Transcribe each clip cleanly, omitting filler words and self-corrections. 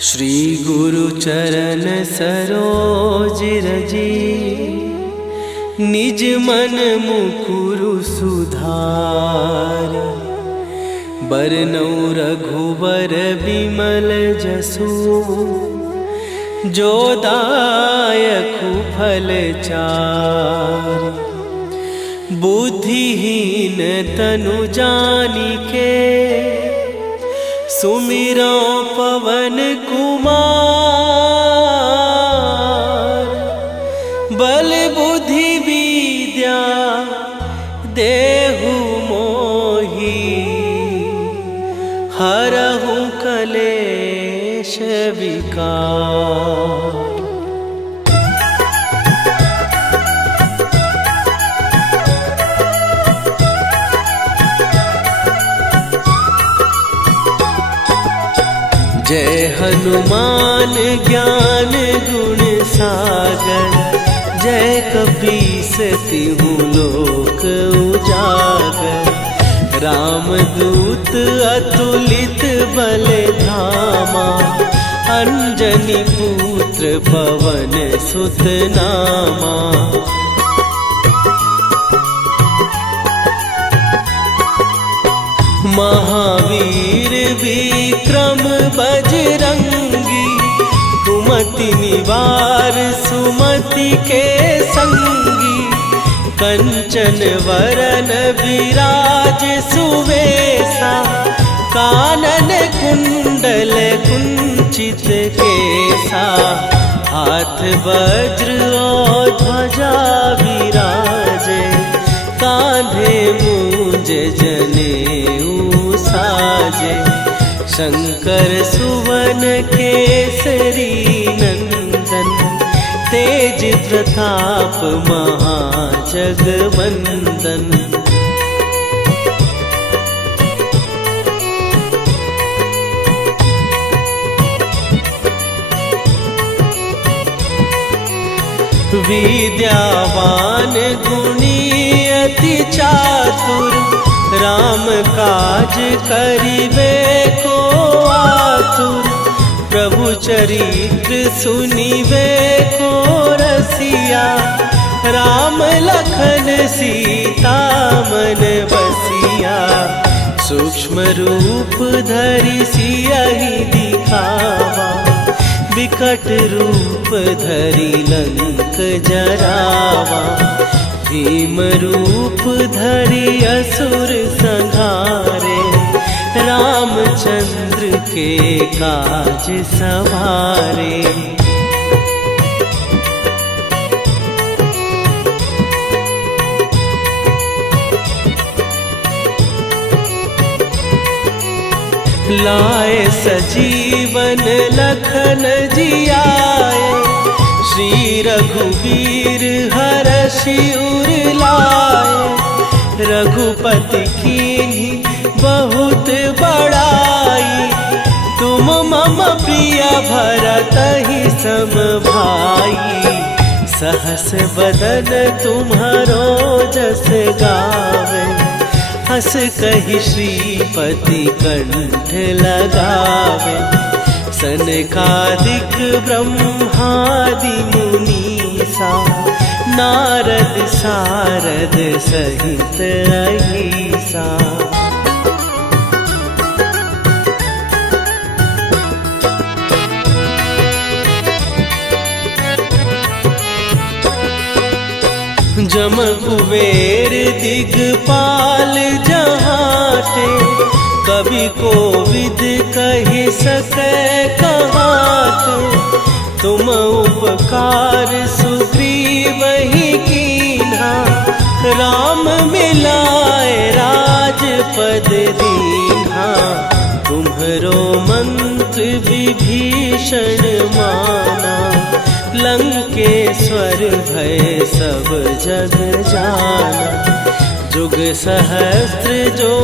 श्री गुरु चरण सरोज रजी, निज मन मुकुरु सुधार। बरनौ रघुबर बिमल जसु, जो दायकु फल चार। बुद्धिहीन तनु जानिके, सुमिरो पवन कुमार। बल बुद्धि विद्या देहु मोहि, हरहु कलेश विकार। जय हनुमान ज्ञान गुण सागर, जय कपीस तिहु लोक उजागर। रामदूत अतुलित बल धामा, अंजनी पुत्र पवन सुत नामा। महावीर विक्रम बजरंगी, कुमति निवार सुमति के संगी। कंचन वरन विराज सुवेशा, कानन कुंडल कुंचित केसा। हाथ वज्र और ध्वजा विराजे, कांधे मूंज जनेऊ साजे। शंकर सुवन केसरी नंदन, तेज प्रताप महाजगवंदन। विद्यावान गुणी अति चातुर, राम काज करिबे को आतुर। प्रभु चरित्र सुनिबे को रसिया, राम लखन सीता मन बसिया। सूक्ष्म रूप धरि सियहि दिखावा, विकट रूप धरि लंक जरावा। भीम रूप धरि असुर संहारे, रामचंद्र के काज सवारे। लाए सजीवन लखन जियाए, श्री रघुवीर हरषि उर लाए। रघुपति कीन्ही बहुत बड़ाई, तुम मम प्रिय भरतहि सम भाई। सहस बदन तुम्हारो जस गावे, हस कहि श्रीपति कंठ लगावे। सनकादिक ब्रह्मादि मुनीसा, नारद सारद सहित अहिसा। जम कुबेर दिगपाल जहाते, कवि कोविद कहि सकै कहाते। तुम उपकार सुग्रीवहि कीन्हा, राम मिलाए राजपद दीन्हा। तुम्हरो मंत्र विभीषण माना, लंकेश्वर भय सब जग जाना। जुग सहस्त्र जो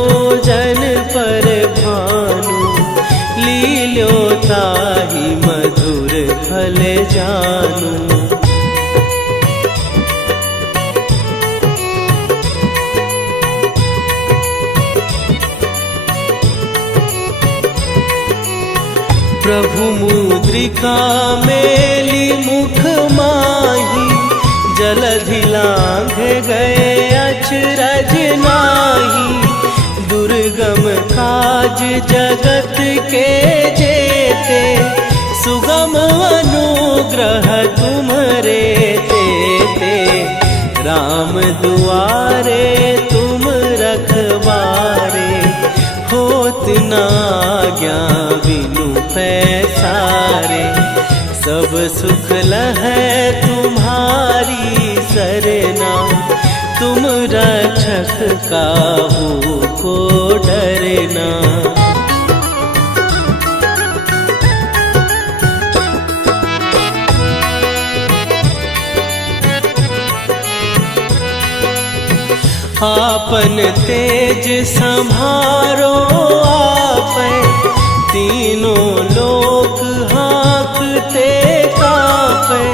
जन पर भानु, लील्यो ताहि मधुर फल जानू। प्रभु मुद्रिका मेली मुख माही, जलधि लांघ गए अचरज नाही। दुर्गम काज जगत के जेते, सुगम अनुग्रह तुम्हरे तेते। राम दुआरे तुम रखवारे, होत न आज्ञा बिनु पैसारे। सब सुख लहै तुम्हारी सरना, तुम रक्षक काहू को डरना। आपन तेज संभारो आपै, तीनों लोक हाँकते कापै।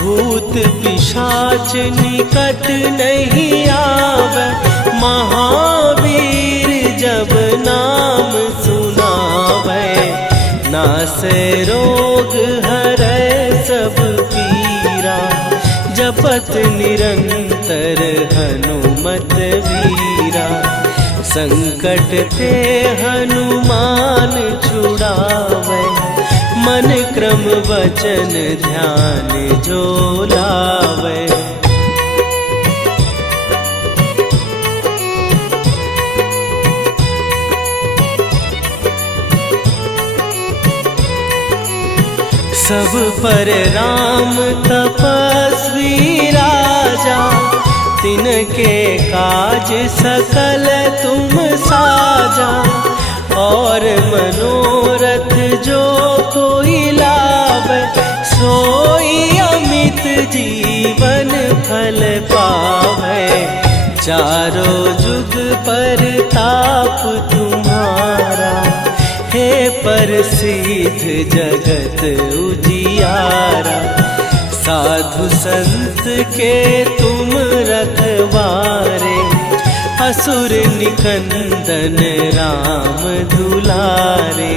भूत पिशाच निकट नहीं आवे, महावीर जब नाम सुनावे। नासै रोग हरै सब पीरा, जपत निरंतर हनुमत वीरा। संकट ते हनुमान छुड़ावे, मन क्रम वचन ध्यान जो लावे। सब पर राम तपस्वी राजा, तिनके काज सकल तुम साजा। और मनोरथ जो कोई लावे, सोई अमित जीवन फल पावे। चारों जुग पर ताप तुम्हारा, हे प्रसिद्ध जगत उजियारा। साधु संत के तुम रखवारे, असुर निकंदन राम दुलारे।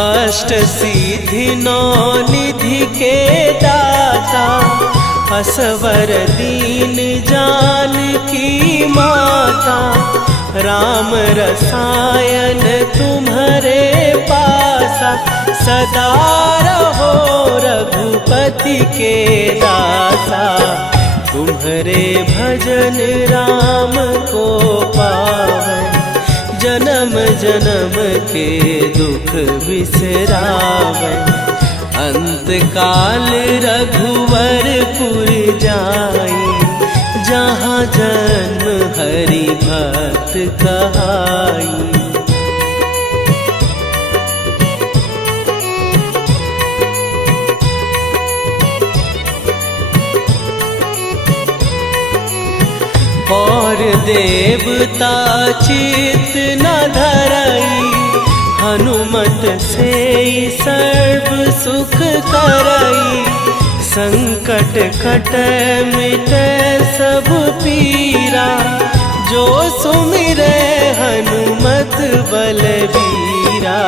अष्ट सिद्धि नौ निधि के दाता, असवर दीन जानकी माता। राम रसायन तुम्हारे पासा, सदा रहो रघुपति के दासा। तुम्हारे भजन राम को पावे, जन्म जन्म के दुख बिसरावे। अंत काल रघुवरपुर जाई, जहाँ जन्म हरि भक्त कहाई। और देवता चित न धरई, हनुमत से सर्व सुख करई। संकट कट मिटे सब पीरा, जो सुमिरे हनुमत बलबीरा।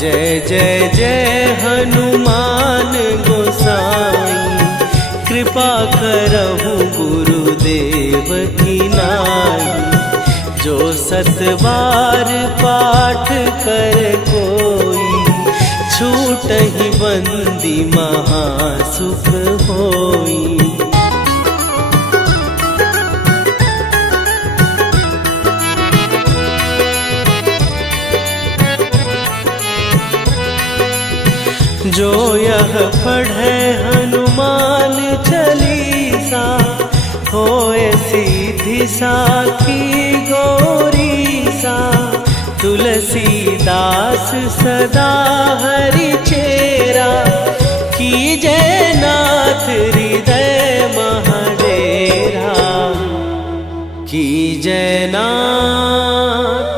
जय जय जय हनुमान गोसाई, कृपा करहु गुरुदेव की नाई। जो सत बार पाठ कर कोई, छूटहि बंदी महासुख होई। जो यह पढ़े हनुमान चालीसा, होए सीधी साखी गौरीसा। तुलसीदास सदा हरि चेरा, कीजय नाथ हृदय महडेरा। कीजय नाथ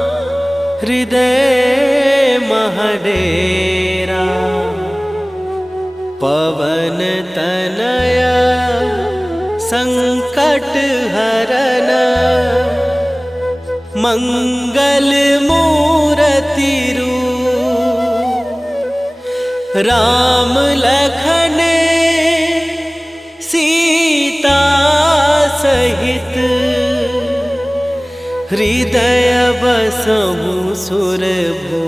हृदय महडेरा। पवन तनय संकट हरन मंगल मूर्ति रूप राम लखन सीता सहित हृदय बसहु सुरभू।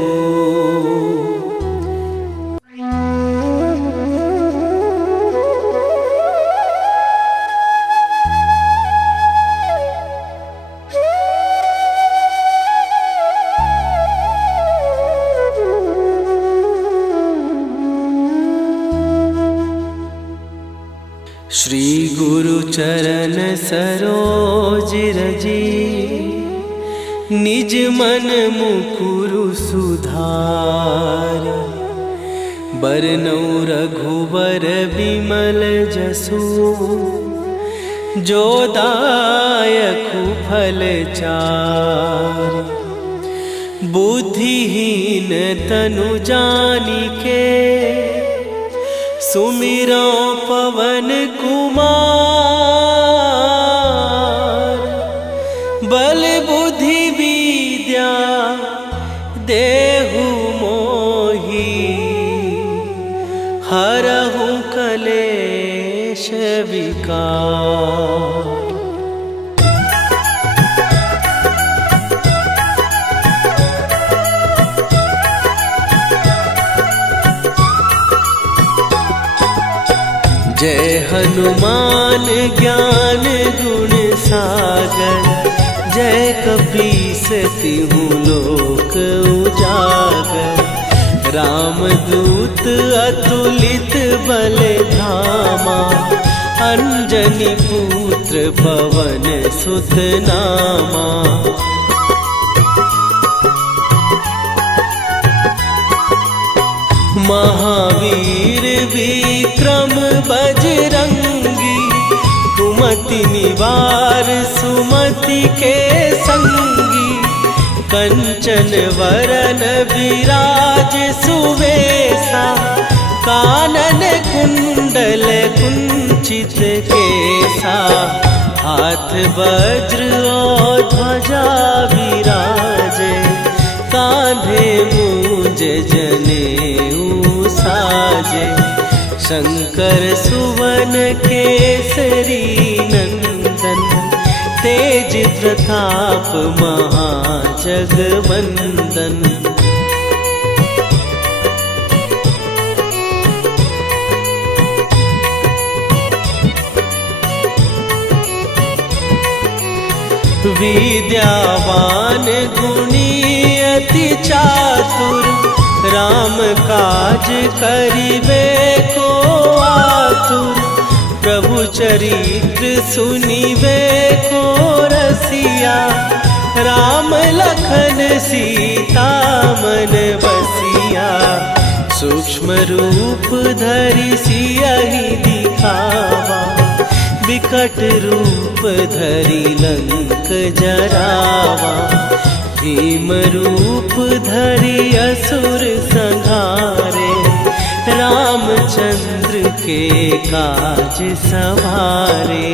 श्री गुरु चरण सरोज रजी निज मन मुकुरु सुधार। बरनौ रघुबर बिमल जसु जो दायकु फल चार। बुद्धिहीन तनु जानिके सुमिरो पवन कुमार। बल बुद्धि विद्या देहु मोहि हरहु कलेश विकार। जय हनुमान ज्ञान गुण सागर। जय कपीस तिहु लोक उजागर। रामदूत अतुलित बल धामा। अंजनी पुत्र पवन सुत नामा। महावीर विक्रम बजरंगी। कुमति निवार सुमति के संगी। कंचन वरन विराज सुवेशा। कानन कुंडल कुंचित केसा। हाथ वज्र और ध्वजा विराजे। कांधे मूंज जनेऊ साजे। शंकर सुवन केसरी नंदन। तेज प्रताप महाजगवंदन। विद्यावान गुणी अति चातुर। राम काज करिबे को आतुर। प्रभु चरित्र सुनिबे को रसिया। राम लखन सीता मन बसिया। सूक्ष्म रूप धरि सियहि दिखावा। विकट रूप धरि लंक जरावा। भीम रूप धरि असुर संहारे। रामचंद्र के काज सवारे।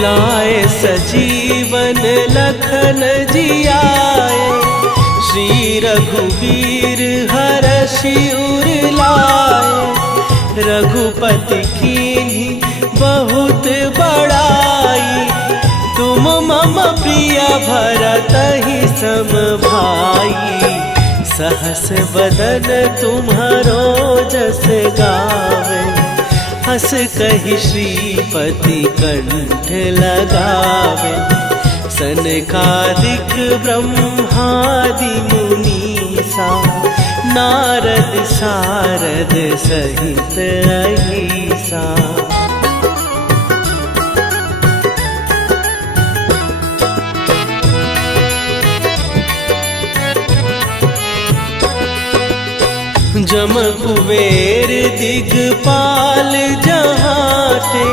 लाए सजीवन लखन जियाए। श्री रघुवीर हरषि उर लाए। रघुपति कीन्ही बहुत बड़ाई। तुम मम प्रिय भरतहि सम भाई। सहस बदन तुम्हारो जस गावे। हस कहि श्रीपति कंठ लगावे। सनकादिक ब्रह्मादि मुनीसा। नारद सारद सहित अहिसा। जम कुबेर दिगपाल जहाते।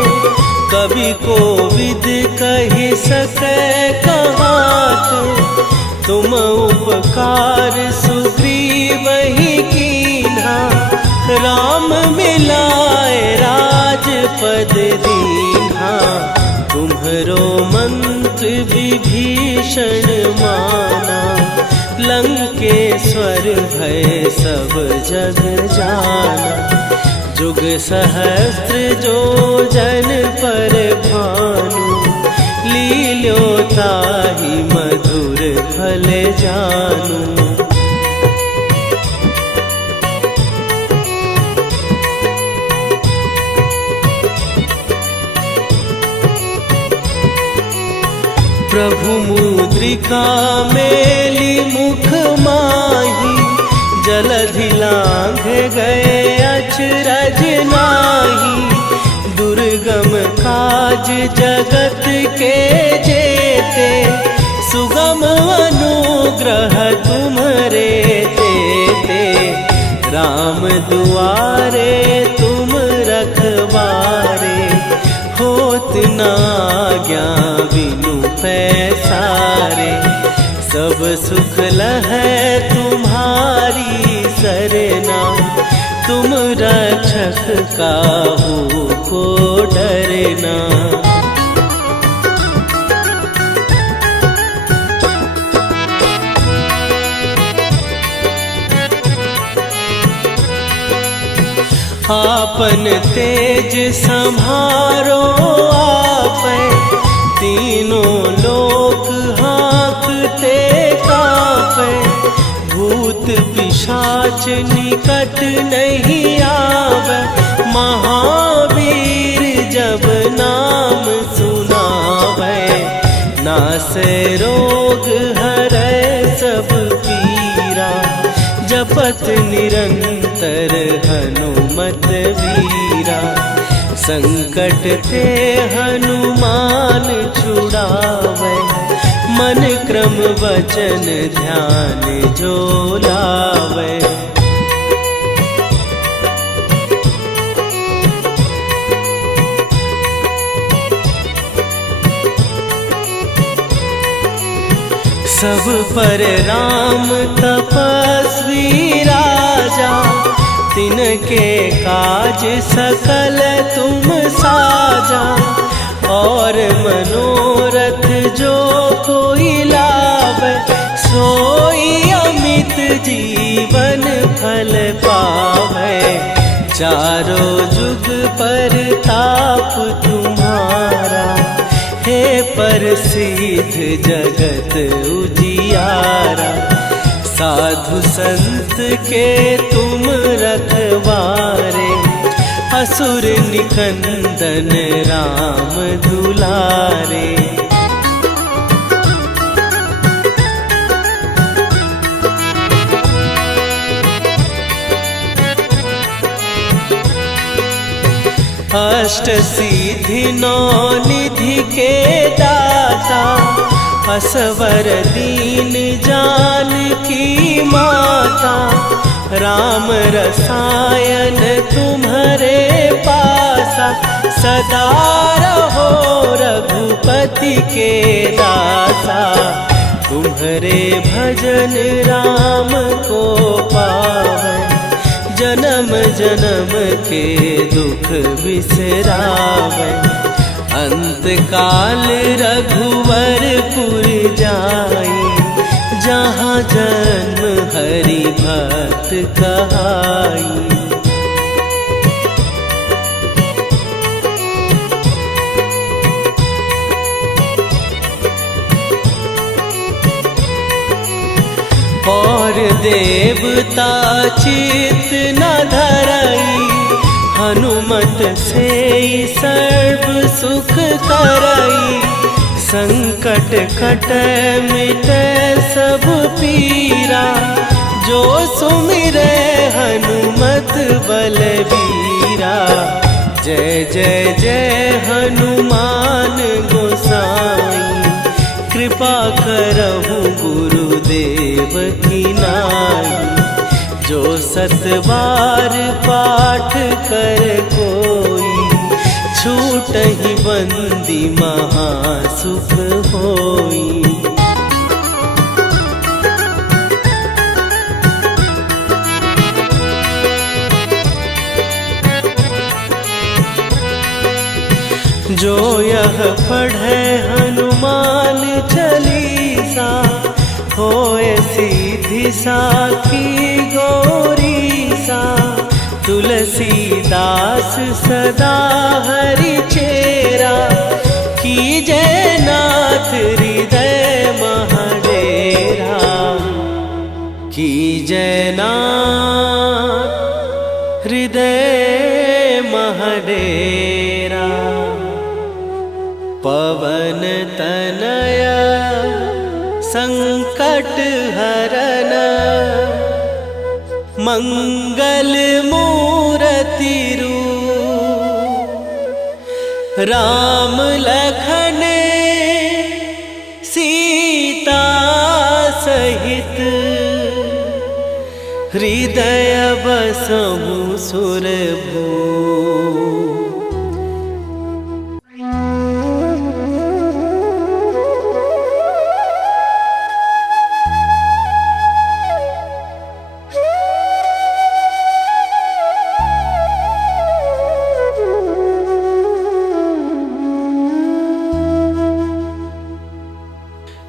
कवि कोविद कहि सकै कहात, तुम उपकार सुग्रीवहि कीन्हा। राम मिलाए राजपद दीन्हा, तुम्हरो मंत्र विभीषण माना। लंकेश्वर भय सब जग जाना, जुग सहस्त्र जो जन पर भानु। लील्यो ताहि मधुर फल जानू। प्रभु मुद्रिका मेली मुख माही, जलधि लांघ गए अचरज नाही। दुर्गम काज जगत के जेते, सुगम अनुग्रह तुम्हरे तेते। राम दुआरे तुम रखवारे, होत न आज्ञा बिनु पैसारे। सब सुख लहै तुम्हारी सरना, तुम रक्षक काहू को डरना। आपन तेज सम्हारो आपै, तीनों लोक हाँकते कांपै। भूत पिशाच निकट नहीं आवे, महावीर जब नाम सुनावे। नासै रोग हरै सब पीरा, जपत निरंतर हनुमत वीरा। संकट ते हनुमान छुड़ावे, मन क्रम वचन ध्यान जो लावे। सब पर राम तपस्वी राजा, तिनके काज सकल तुम साजा। और मनोरथ जो कोई लावे, सोई अमित जीवन फल पावे। चारों जुग पर ताप तुम्हारा, हे प्रसिद्ध जगत उजियारा। साधु संत के तुम रखवारे, असुर निकंदन राम दुलारे। अष्ट सिद्धि नौ निधि के दाता, असवर दीन जानकी माता। राम रसायन तुम्हारे पासा, सदा रहो रघुपति के दासा। तुम्हारे भजन राम को पावै, जन्म जन्म के दुख बिसरावै। अंत काल रघुवरपुर जाई, जहाँ जन्म हरि भक्त कहाई। और देवता चित न धरई, हनुमत से सर्व सुख करई। संकट कटै मिटै सब पीरा, जो सुमिरै हनुमत बलबीरा। जय जय जय हनुमान गोसाई, कृपा करहु गुरुदेव की नाई। जो 7 बार पाठ कर कोई, छूटहि बंदी महासुख होई। जो यह पढ़े हनुमान चालीसा, होए सीधी साखी गौरीसा। तुलसीदास सदा हरि चेरा, कीजय नाथ हृदय महडेरा। कीजय नाथ हृदय महडेरा। पवन तनय संकट हरन, मंगल मूरति रूप। राम लखन सीता सहित, हृदय बसहु सुरभूप।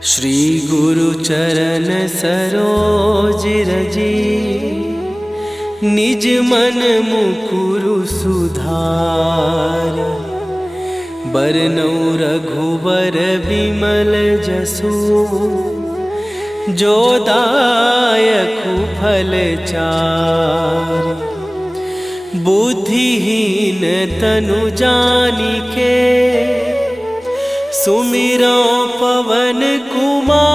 श्री गुरु चरण सरोज रजी, निज मन मुकुरु सुधार। बरनौ रघुबर विमल जसु, जो दायकु फल चार। बुद्धिहीन तनु जानिके, सुमिरो पवन कुमार।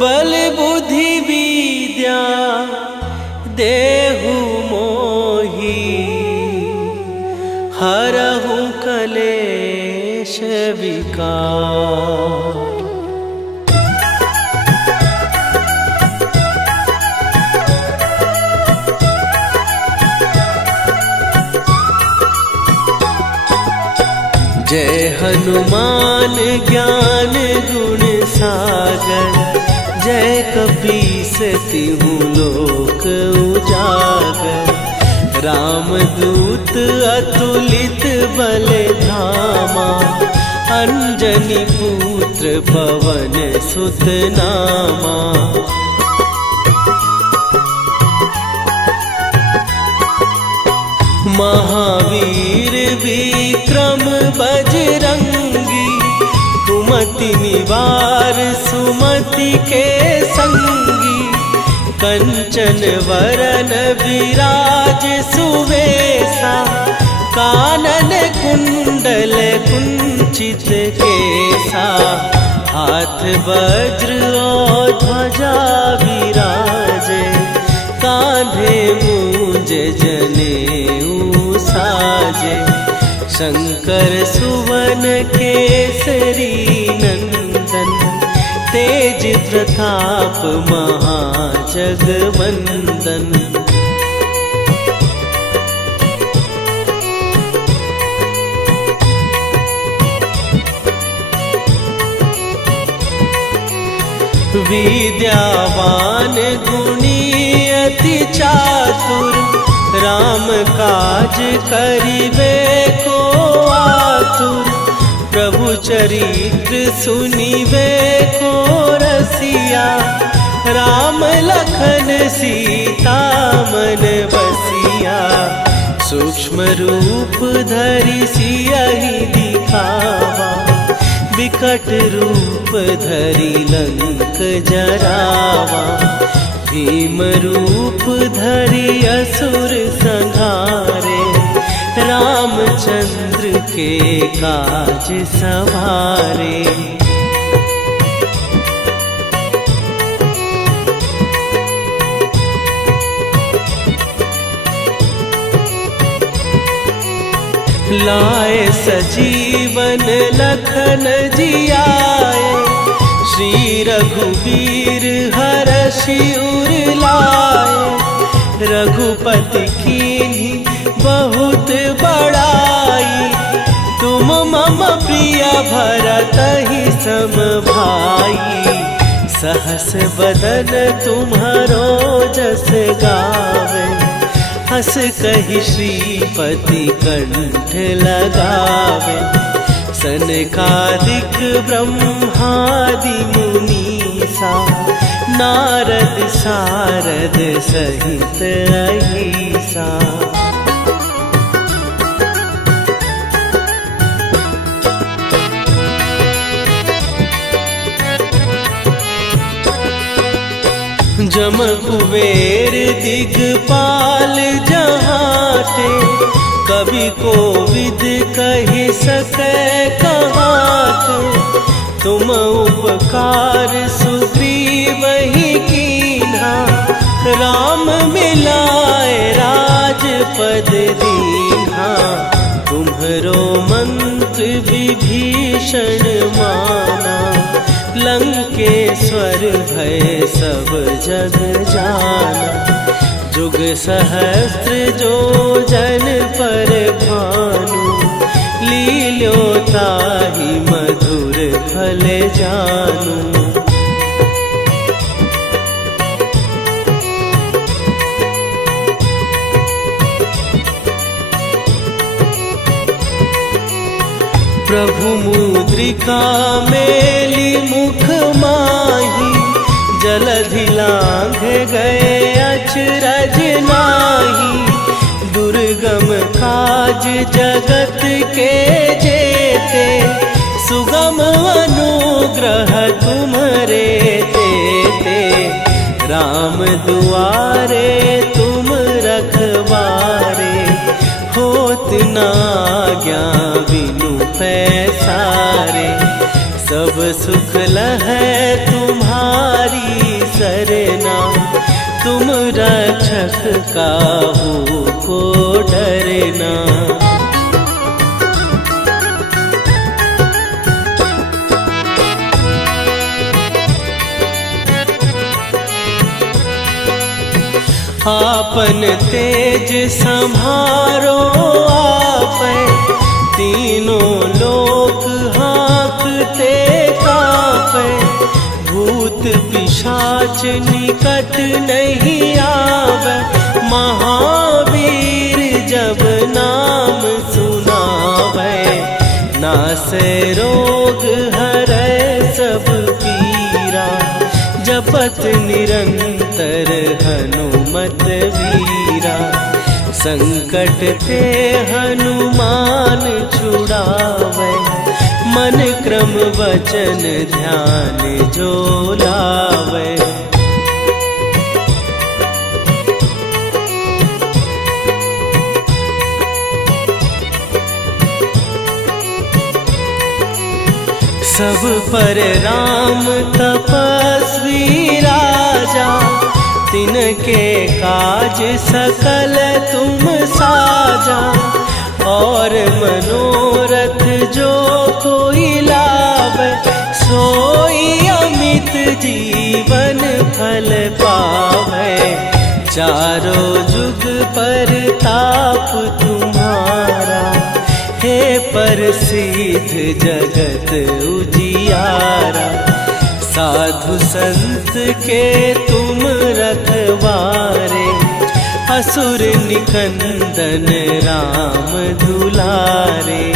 बल बुद्धि विद्या देहु मोहि, हरहु कलेश विकार। जय हनुमान ज्ञान गुण सागर, जय कपीस तिहु लोक उजागर। रामदूत अतुलित बल धामा, अंजनी पुत्र पवन सुत नामा। महावीर विक्रम बजरंगी, कुमति निवार सुमति के संगी। कंचन वरन विराज सुवेशा, कानन कुंडल कुंचित केसा। हाथ वज्र और ध्वजा विराजे, कांधे मूंज जनेऊ साजे। शंकर सुवन केसरी नंदन, तेज प्रताप महाजगवंदन। विद्यावान गुणी अति चातुर, राम काज करिबे को आतुर। प्रभु चरित्र सुनिबे को रसिया, राम लखन सीता मन बसिया। सूक्ष्म रूप धरि सियहि दिखावा, विकट रूप धरि लंक जरावा। भीम रूप धरि असुर संहारे, रामचंद्र के काज सवारे। लाए सजीवन लखन जियाए, श्री रघुवीर हरषि उर लाए। रघुपति कीन्ही बहुत बड़ाई। तुम मम प्रिय भरत ही सम भाई। सहस बदन तुम्हारो जस गावे। हस कहि श्रीपति कंठ लगावे। सनकादिक ब्रह्मादि मुनीसा। नारद सारद सहित अहिसा। जम कुबेर दिगपाल जहाते। कवि कोविद कहि सकै कहाते। तुम उपकार सुग्रीव ही कीन्हा। राम मिलाए राजपद दीन्हा। तुम्हरो मंत्र विभीषण माना। लंकेश्वर भय सब जग जाना। जुग सहस्त्र जो जन पर भानु। लील्यो ताहि मधुर फल जानू। प्रभु मुद्रिका मेली मुख माही। जलधि लांघ गए अचरज नाही। दुर्गम काज जगत के जेते। सुगम अनुग्रह तुम्हरे तेते। राम दुआरे तुम रखवारे। होत न आज्ञा बिनु पैसारे। सब सुख लहै तुम्हारी सरना। तुम रक्षक काहू को डरना। आपन तेज संभारो आपै। तीनों लोक हाँकते कापै। भूत पिशाच निकट नहीं आवे। महावीर जब नाम सुनावे। नासै रोग हरै सब पीरा। जपत निरंतर हनुमत वीरा। संकट ते हनुमान छुड़ावे। मन क्रम वचन ध्यान जो लावे। सब पर राम तपस्वी राजा। तिनके काज सकल तुम साजा। और मनोरथ जो कोई लावे। सोई अमित जीवन फल पावे। चारों जुग पर ताप तुम्हारा। हे प्रसिद्ध जगत उजियारा। साधु संत के तुम रखवारे। असुर निकंदन राम दुलारे।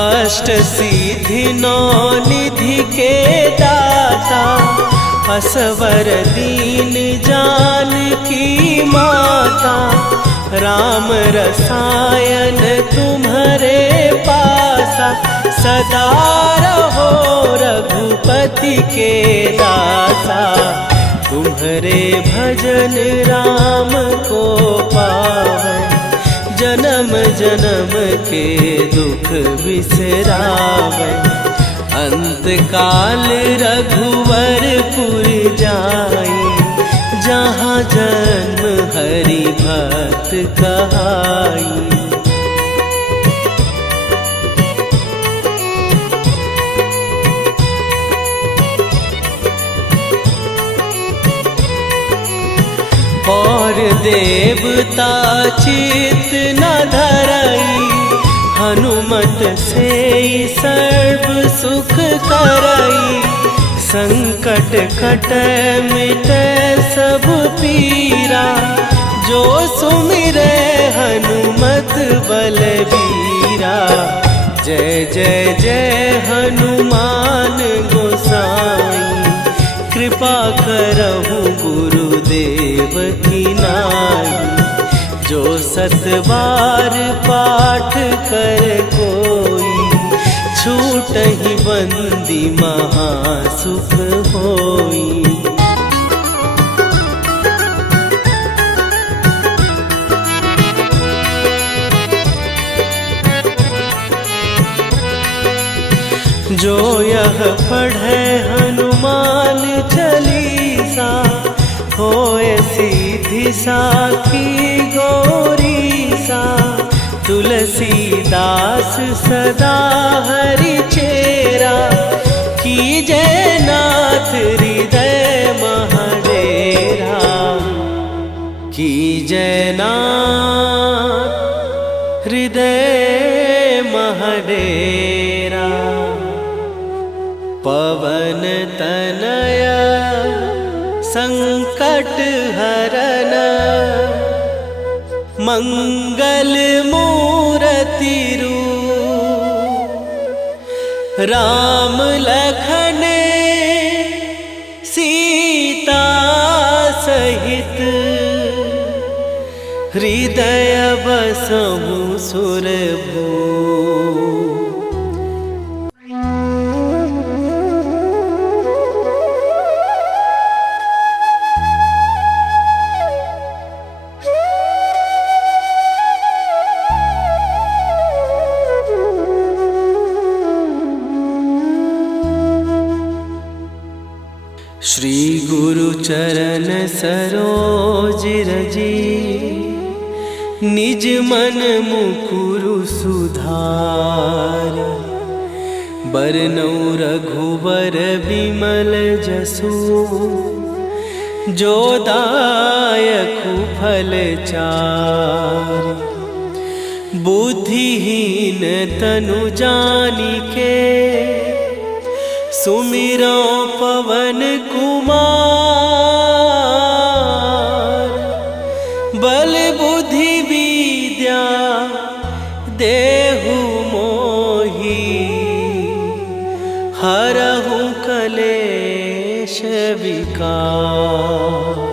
अष्ट सिद्धि नौ निधि के दाता। असवर दीन जानकी माता। राम रसायन तुम्हारे पासा। सदा रहो रघुपति के दासा। तुम्हारे भजन राम को पावे। जन्म जन्म के दुख बिसरावे। अंत काल रघुवरपुर जाई। जहाँ जन्म हरि भक्त कहाई। देवता चित न धरई, हनुमत से सर्व सुख करई। संकट कटै मिटै सब पीरा, जो सुमिरै हनुमत बलबीरा। जय जय जय हनुमान गोसाई, कृपा करहु गुरुदेव की नाई। जो 7 बार पाठ कर कोई, छूटहि बंदी महासुख होई। जो यह पढ़े हनुमान चालीसा, होए सीधी साखी गौरीसा। तुलसीदास सदा हरि चेरा, कीजै नाथ हृदय महडेरा। कीजै नाथ हृदय महडेरा। पवन तनय संकट हरन, मंगल मूरति रूप। राम लखन सीता सहित, हृदय बसहु सुरभूप। श्री गुरु चरण सरोज रजी, निज मन मुकुरु सुधार। बरनउँ रघुबर बिमल जसु, जो दायकु फल चारि। बुद्धिहीन तनु जानिके, सुमिरो पवन कुमार। बल बुद्धि विद्या देहु मोहि, हरहु कलेश विकार।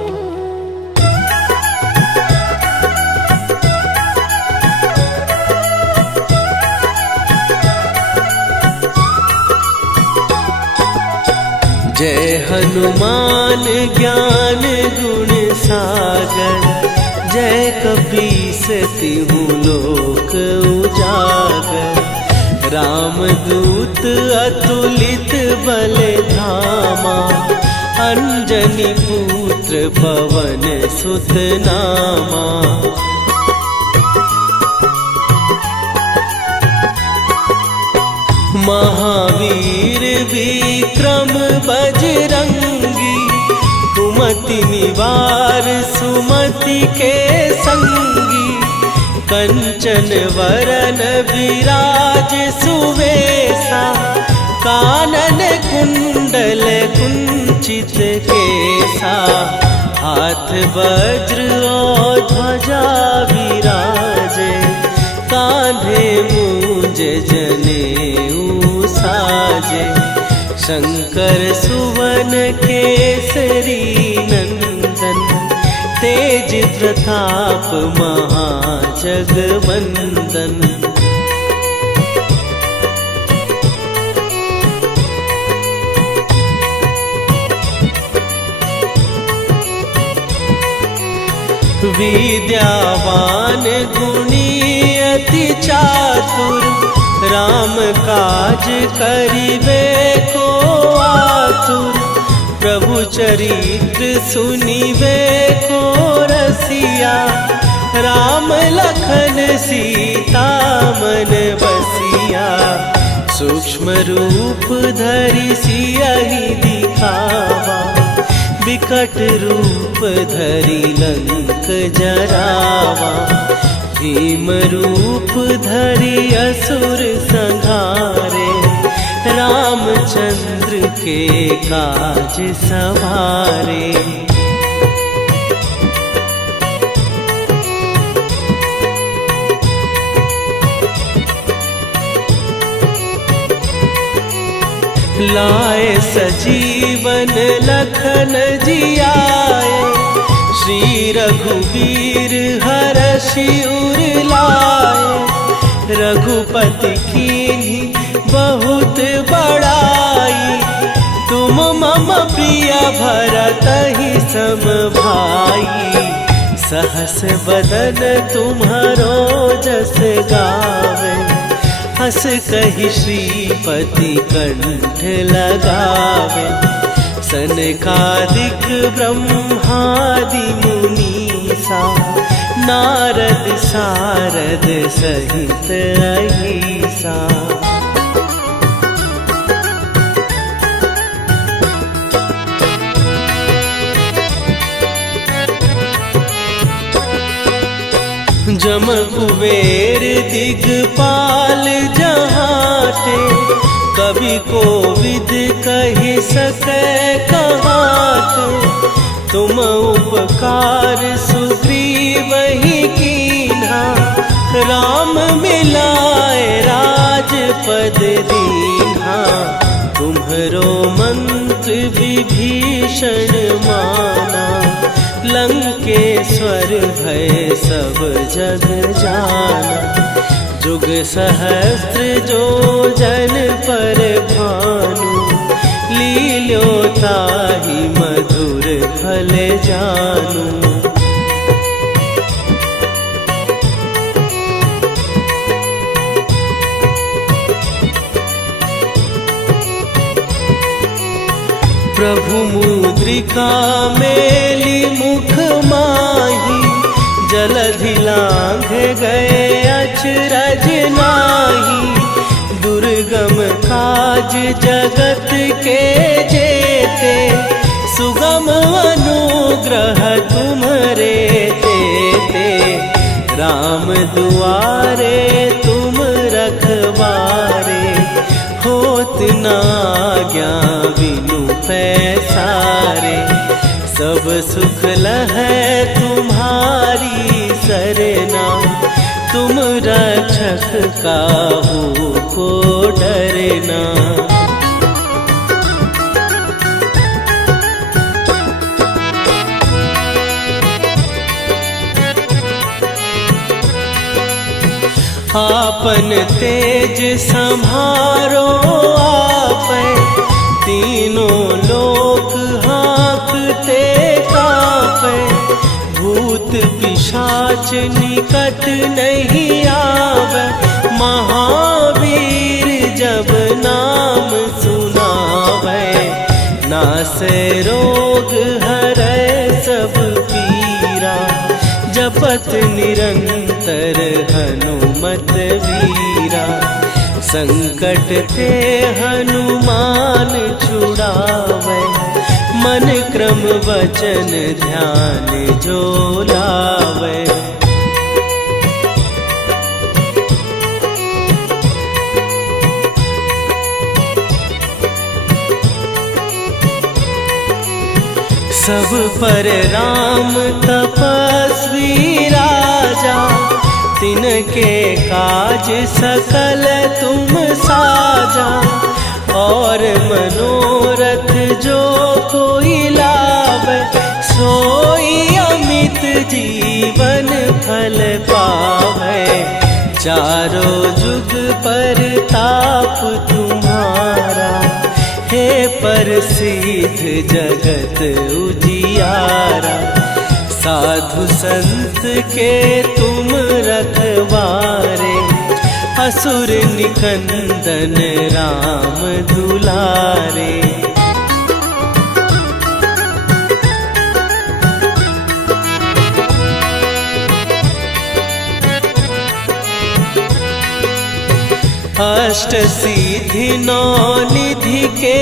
जय हनुमान ज्ञान गुण सागर, जय कपीस तिहु लोक उजागर। रामदूत अतुलित बल धामा, अंजनी पुत्र पवन सुत नामा। महावीर विक्रम बजरंगी, कुमति निवार सुमति के संगी। कंचन वरन विराज सुवेशा, कानन कुंडल कुंचित केसा। हाथ वज्र और ध्वजा विराजे, कांधे मूंज जनेऊ साजे। शंकर सुवन केसरी नंदन, तेज प्रताप महाजगवंदन। विद्यावान गुणी अति चातुर, राम काज करिबे को आतुर। प्रभु चरित्र सुनिबे को रसिया, राम लखन सीता मन बसिया। सूक्ष्म रूप धरि सियहि दिखावा, विकट रूप धरि लंक जरावा, भीम रूप धरि असुर संहारे, रामचंद्र के काज सवारे। लाए सजीवन लखन जियाए, श्री रघुवीर हरषि उर लाए, रघुपति कीन्ही बहुत बड़ाई, तुम मम प्रिय भरतहि सम भाई, सहस बदन तुम्हारो जस गावे, हस कहि श्रीपति कंठ लगावे, सनकादिक ब्रह्मादि मुनीसा, नारद सारद सहित अहिसा। जम कुबेर दिगपाल जहाते, कवि कोविद कहि सकै कहाते, तुम उपकार सुग्रीवहि कीन्हा, राम मिलाए राजपद दीन्हा, तुम्हरो मंत्र विभीषण माना, लंकेश्वर भय सब जग जाना, जुग सहस्त्र जो जन पर भानु, लील्यो ताहि मधुर फल जानू। प्रभु मुद्रिका मेली मुख माही, जलधि लांघ गए अचरज नाही, दुर्गम काज जगत के जेते, सुगम अनुग्रह तुम्हरे तेते, राम दुआरे तुम रखवारे, होत न आज्ञा बिनु पैसारे, सब सुख लहै तुम्हारी सरना, तुम रक्षक काहू को डरना। आपन तेज संभारो आपै, तीनों लोक हाँकते कापै, भूत पिशाच निकट नहीं आवे, महावीर जब नाम सुनावे, नासै रोग हरै सब पीरा, जपत निरंतर हनुमत वीरा, संकट ते हनुमान छुड़ावे, मन क्रम वचन ध्यान जो लावे। सब पर राम तपस्वी राजा, तिनके काज सकल तुम साजा, और मनोरथ जो कोई लावे, सोई अमित जीवन फल पावे, चारों जुग पर ताप तुम्हारा, हे प्रसिद्ध जगत उजियारा, साधु संत के तुम रखवारे, असुर निकंदन राम दुलारे। अष्ट सिद्धि नौ निधि के